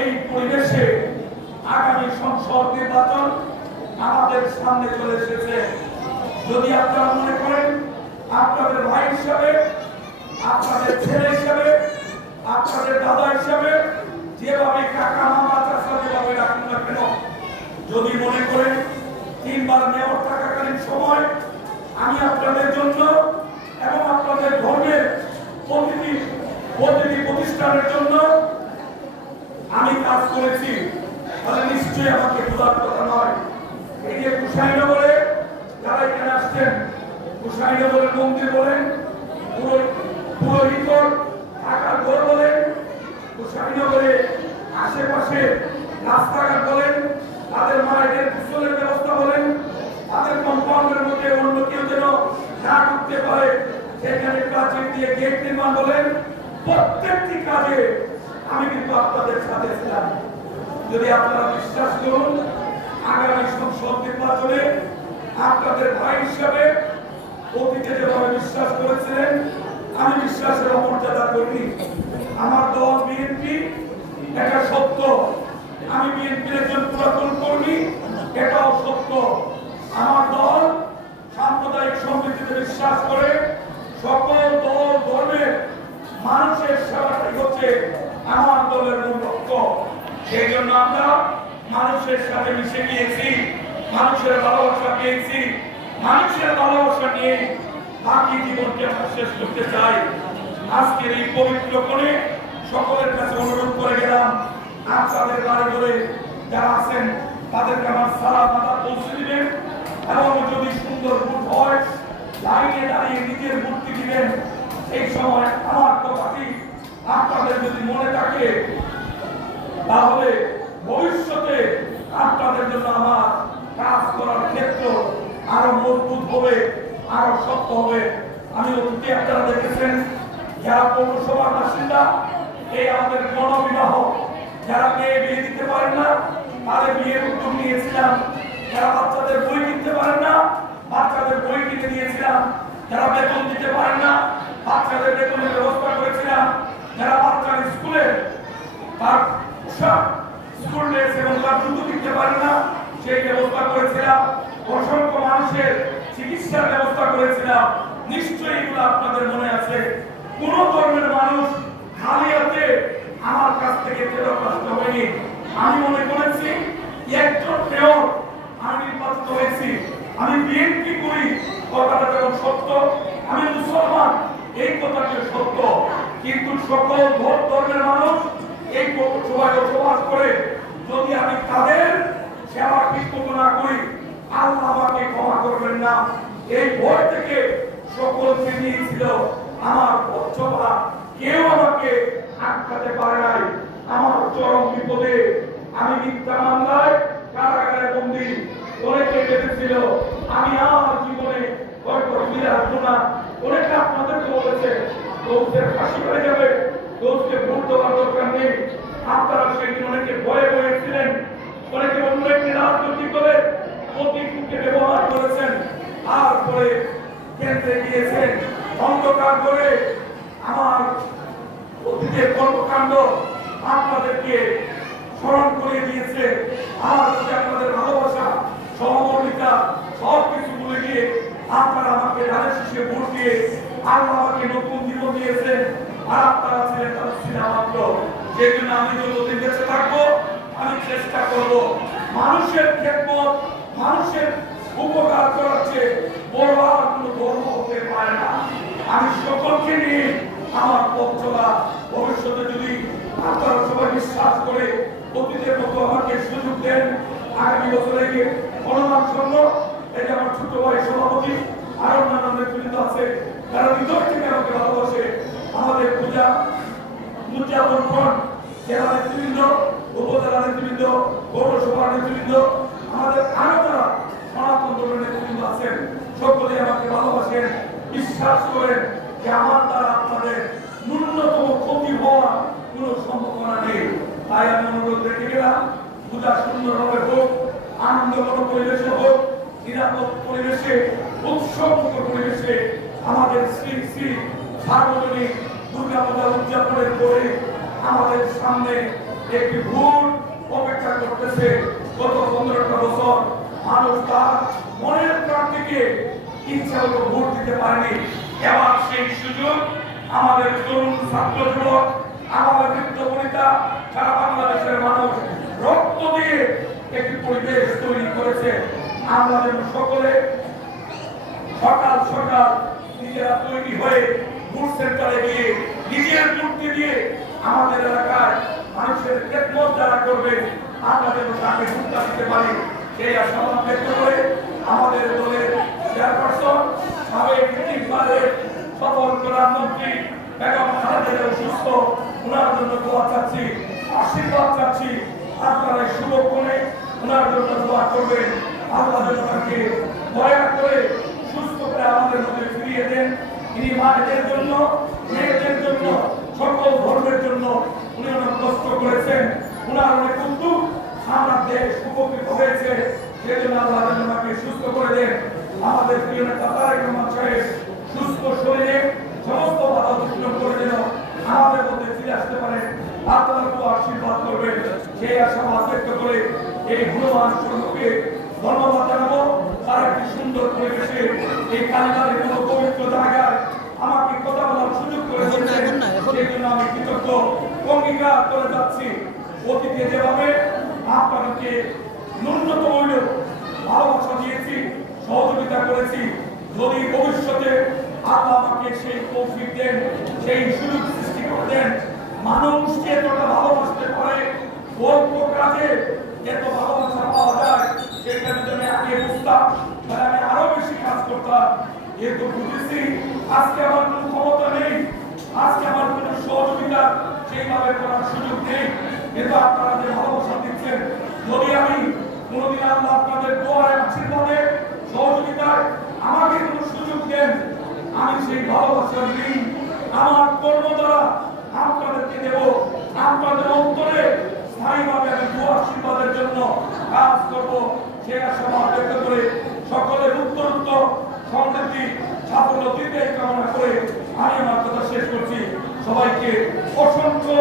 এই পরিবেশে আগামী সংসদ নির্বাচন আমাদের সামনে চলে এসেছে। যদি আপনারা মনে করেন আপনাদের ভাই হিসাবে, আপনাদের ছেলে হিসাবে, আপনাদের দাদা হিসাবে, যেভাবে কাকা মামা চাচা যেভাবে রাখুন না কেন, যদি মনে করেন 3 বার মেয়র থাকাকালীন সময় আমি আপনাদের জন্য এবং আপনাদের ধর্মের প্রতিটি প্রতিষ্ঠানের জন্য আমি কাজ করেছি, তাহলে নিশ্চয়ই আমাকে ভোলার কথা নয়। এই যে কুশাইনগরে যারা এখানে আসছেন, কুশাইনগরের মন্দির বলেন, পুরোহিতর থাকার ঘর বলেন, কুশাইনগরে আশেপাশে রাস্তাঘাট বলেন, তাদের মায়েদের গোসলের ব্যবস্থা বলেন, তাদের কম্পাউন্ডের মধ্যে অন্য কেউ যেন না ঢুকতে পারে সেখানে প্রাচীর দিয়ে গেট নির্মাণ বলেন, প্রত্যেকটি কাজে আমি কিন্তু আপনাদের সাথে ছিলাম। যদি আপনারা বিশ্বাস করুন আগামী সংসদ নির্বাচনে আপনাদের ভাই হিসাবে অতীতে যেভাবে বিশ্বাস করেছিলেন আমি বিশ্বাসের অমর্যাদা করিনি। আমার দল বিএনপি, এটা সত্য। আমি বিএনপির একজন পুরাতন কর্মী, এটাও সত্য। আমার দল সাম্প্রদায়িক সম্প্রীতিতে বিশ্বাস করে, সকল দল ধর্মের মানুষের সেবাটাই হচ্ছে আমার দলের মূল লক্ষ্য। সেই জন্য আমরা মানুষের সাথে মিশে গিয়েছি, মানুষের ভালোবাসা পেয়েছি, মানুষের ভালোবাসা নিয়ে বাকি জীবনকে আমরা শেষ করতে চাই। আজকের এই পবিত্র কোণে সকলের কাছে অনুরোধ করে গেলাম, আপনাদের বাড়ি ঘরে যারা আছেন তাদেরকে আমার সালাম আদা পৌঁছে দিবেন এবং যদি সুন্দর ভোট হয় লাইনে দাঁড়িয়ে নিজের ভোটটি দিবেন। এই সময় আমার কথাটি আপনাদের যদি মনে থাকে তাহলে ভবিষ্যতে আপনাদের জন্য আমার কাজ করার ক্ষেত্র আরো মজবুত হবে, আরো শক্ত হবে। আমি অতীতে আপনারা দেখেছেন যারা পৌরসভার বাসিন্দা, এই আমাদের গণবিবাহ, যারা মেয়ে বিয়ে দিতে পারেন না তাদের বিয়ের উদ্যোগ নিয়েছিলাম, যারা বাচ্চাদের বই কিনতে পারেন না বাচ্চাদের বই কিনে দিয়েছিলাম, যারা বেতন দিতে পারেন না বাচ্চাদের বেতনের ব্যবস্থা করেছিলাম, যারা বাচ্চার স্কুলে তার স্কুল ড্রেস এবং তার জুতো কিনতে পারেন না সেই ব্যবস্থা করেছিলাম, অসংখ্য মানুষের চিকিৎসার ব্যবস্থা করেছিলাম। নিশ্চয়ই এগুলো আপনাদের মনে আছে। কোন ধর্মের মানুষ খালি হাতে আমার কাছ থেকে প্রেরণাপ্রাপ্ত হয়নি। আমি মনে করেছি একজন মেয়র আমি নির্বাচিত হয়েছি, আমি বিএনপি করি কথাটা যেমন সত্য, আমি মুসলমান এই কথাটা সত্য, কিন্তু সকল ধর্মের মানুষ এই সবাই বসবাস করে। যদি আমি তাদের সেবা ঠিক না করি আল্লাহ আমাকে ক্ষমা করবেন না। এই ভয় থেকে সকলকে নিয়েছিল আমার পথচলা, কেউ আমাকে আটকাতে পারে নাই। আমার চরম বিপদে আমি মিথ্যা মামলায় কারাগারে বন্দী, অনেকে বেঁধেছিল। আমি আমার জীবনে হয়তো ফিরে আসবো না। অনেকে আপনাদেরকে বলেছে দোষের ফাঁসি হয়ে যাবে, দোষকে ভোট দেওয়ার দরকার নেই। আপনারা সেই অনেকে ভয়ে হয়েছিলেন, অনেকে অন্য একটি রাজনৈতিক দলের প্রতীককে ব্যবহার করেছেন, তারপরে কেন্দ্রে গিয়েছেন অন্ধকার করে আমার অতীতের কর্মকাণ্ড আপনাদেরকে স্মরণ করে দিয়েছে। আমার প্রতি আপনাদের ভালোবাসা, সহমর্মিতা সবকিছু ভুলে গিয়ে আপনারা আমাকে ধানের শীষে ভোট দিয়ে আল্লাহ আমাকে নতুন জীবন দিয়েছেন। আর আপনারা ছিলেন তাদের সিনা মাত্র। সেই জন্য আমি যতদিন বেঁচে থাকবো আমি চেষ্টা করব মানুষের খেদমত, মানুষের উপকার করার চেয়ে বড় আর কোনো ধর্ম হতে পারে না। আমি সকলকে নিয়ে আমার পথ চলা। ভবিষ্যতে যদি আপনারা সবাই বিশ্বাস করে অতীতের মতো আমাকে সুযোগ দেন, আগামী বছরে গিয়ে গণমান সংঘ, এই যে আমার ছোট ভাই সভাপতি আর অন্যান্য নেতৃবৃন্দ আছে যারা হৃদয় থেকে আমাকে ভালোবাসে, আমাদের পূজা উদযাপন ফ্রন্ট জেলা নেতৃবৃন্দ, উপজেলা নেতৃবৃন্দ, পৌরসভার নেতৃবৃন্দ, আমাদের আরো যারা সনাতন দলের নেতৃবৃন্দ আছেন, সকলেই আমাকে ভালোবাসেন, বিশ্বাস করেন যে আমার দ্বারা আপনাদের ন্যূনতম ক্ষতি হওয়ার কোনো সম্ভাবনা নেই। তাই আমি অনুরোধ রেখে গেলাম, পূজা সুন্দরভাবে হোক, আনন্দঘন পরিবেশে হোক, নিরাপদ পরিবেশে, উৎসবমুখর পরিবেশে আমাদের শ্রী শ্রী সার্বজনীন দুর্গা পূজা উদযাপনের পরে আমাদের সামনে একটি ভোট অপেক্ষা করতেছে। গত 15টা বছর মানুষ তার মনের প্রার্থীকে ইচ্ছা মতো ভোট দিতে পারেনি। এবার সেই সুযোগ আমাদের তরুণ ছাত্র যুবক, আমাদের বৃদ্ধ বনিতা, সারা বাংলাদেশের মানুষ রক্ত দিয়ে একটি পরিবেশ তৈরি করেছে। আমরা যেন সকলে সকাল সকাল নিজেরা তৈরি হয়ে ভোট সেন্টারে গিয়ে নিজের মূর্তি দিয়ে আমাদের এলাকায় মানুষের খেদমত যারা করবে আমরা যেন তাকে ভোটটা দিতে পারি, সেই আশাবাদ ব্যক্ত করে আমাদের দলের চেয়ারপারসন, সাবেক তিনবারের সফল প্রধানমন্ত্রী বেগম খালেদা সুস্থ, ওনার জন্য দোয়া চাচ্ছি, আশীর্বাদ চাচ্ছি। আপনারা শুভক্ষণে ওনার জন্য দোয়া করবেন। আল্লাহ যেন তাকে দয়া করে সুস্থ করে আমাদের মধ্যে ফিরিয়ে দেন। তিনি মায়েদের জন্য, মেয়েদের জন্য, সকল ধর্মের জন্য উনি অনেক কষ্ট করেছেন। ওনার অনেক উদ্যোগ আমরা দেশ উপকৃত হয়েছে। সেজন্য আল্লাহ যেন তাকে সুস্থ করে দেন। আমাদের প্রিয় নেতা তারেক রহমান সাহেব সুস্থ শরীরে সমস্ত বাধা অতিক্রম করে যেন আমাদের মধ্যে ফিরে আসতে পারেন। আপনারা তো আশীর্বাদ করবেন, সেই আশাবাদ ব্যক্ত করে এই হনুমান সংঘকে ধন্যবাদ জানাবো। তার একটি সুন্দর পরিবেশে এই কালিদারের মতো পবিত্র জায়গায় আমাকে কথা বলার সুযোগ করে দিয়েছেন, সেই জন্য আমি কৃতজ্ঞ অঙ্গীকার করে যাচ্ছি। অতীতে যেভাবে আপনাদেরকে ন্যূনতম হইলেও ভালোবাসা দিয়েছি, সহযোগিতা করেছি, যদি ভবিষ্যতে আল্লাহ আমাকে সেই তৌফিক দেন, সেই সুযোগ সৃষ্টি করে দেন, মানুষ এতটা ভালোবাসতে পারে, অল্প কাজে এত ভালোবাসা পাওয়া যায়, সেটা যদি আমি আগে বুঝতাম তাহলে আমি আরো বেশি কাজ করতাম। যেহেতু বুঝেছি আজকে আমার কোনো ক্ষমতা নেই, আজকে আমার কোনো সহযোগিতা সেইভাবে করার সুযোগ নেই, কিন্তু আপনারা যে ভালোবাসা দিচ্ছেন, যদি আমি কোনোদিন আল্লাহ আপনাদের দোয়ায়, আশীর্বাদে, সহযোগিতায় আমাকে কোনো সুযোগ দেন, আমি সেই ভালোবাসার ঋণ আমার কর্ম দ্বারা আপনাদেরকে দেব। আপনাদের অন্তরে স্থায়ীভাবে আমি দোয়া আশীর্বাদের জন্য কাজ করব, সেই আশাবাদ ব্যক্ত করে সকলের উত্তরোত্তর সমৃদ্ধি সাফল্য দিতে কামনা করে আমি আমার কথা শেষ করছি। সবাইকে অসংখ্য